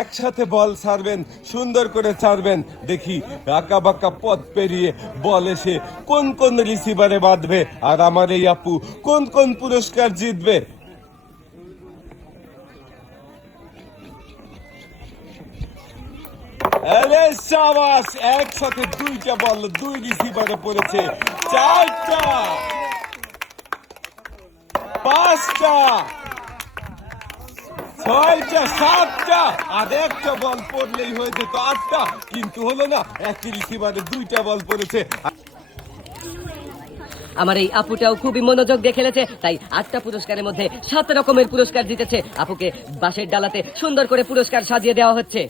একসাথে বল ছাড়বেন, সুন্দর করে ছাড়বেন। দেখি আঁকা বাঁকা পথ পেরিয়ে বল এসে কোন কোন রিসিভারে বাঁধবে, আর আমার এই আপু কোন কোন পুরস্কার জিতবে। আরে শাবাশ, একসাথে দুইটা বল দুই রিসিভারে পড়েছে। চারটা, পাঁচটা, ছয়টা, সাতটা, আর একটা বল পড়লেই হয়ে যেত আটটা, কিন্তু হলো না। একই রিসিভারে দুইটা বল পড়েছে। আমার এই আপুটাও খুবই মনোযোগ দিয়ে খেলেছে, তাই 8টা পুরস্কারের মধ্যে 7 রকমের পুরস্কার জিতেছে। আপুকে বাঁশের ডালাতে সুন্দর করে পুরস্কার সাজিয়ে দেওয়া হচ্ছে।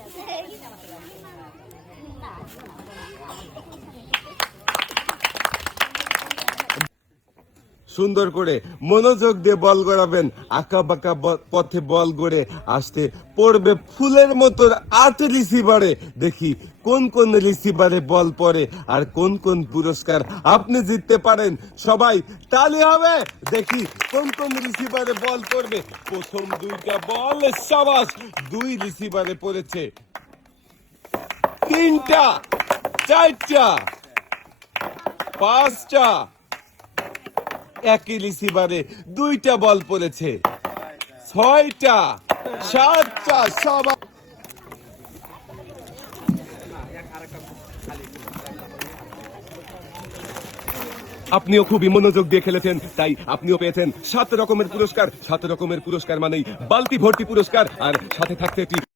সুন্দর করে মনোযোগ দিয়ে বল গড়াবেন। আঁকা বাঁকা পথে বল গড়ে আসতে পড়বে ফুলের মতো 8 রিসিভারে। দেখি কোন কোন রিসিভারে বল পড়ে আর কোন কোন পুরস্কার আপনি জিততে পারেন। সবাই তালি হবে। দেখি কোন কোন রিসিভারে বল পড়বে। প্রথম দুইটা বল শাবাশ, দুই রিসিভারে পড়েছে। তিনটা, চারটা, পাঁচটা, একই রিসিভারে দুইটা বল পড়েছে। ছয়টা, সাতটা, সবাই আপনিও খুবই মনোযোগ দিয়ে খেলেছেন, তাই আপনিও পেয়েছেন 7 রকমের পুরস্কার। 7 রকমের পুরস্কার মানেই বালতি ভর্তি পুরস্কার, আর সাথে থাকতে একটি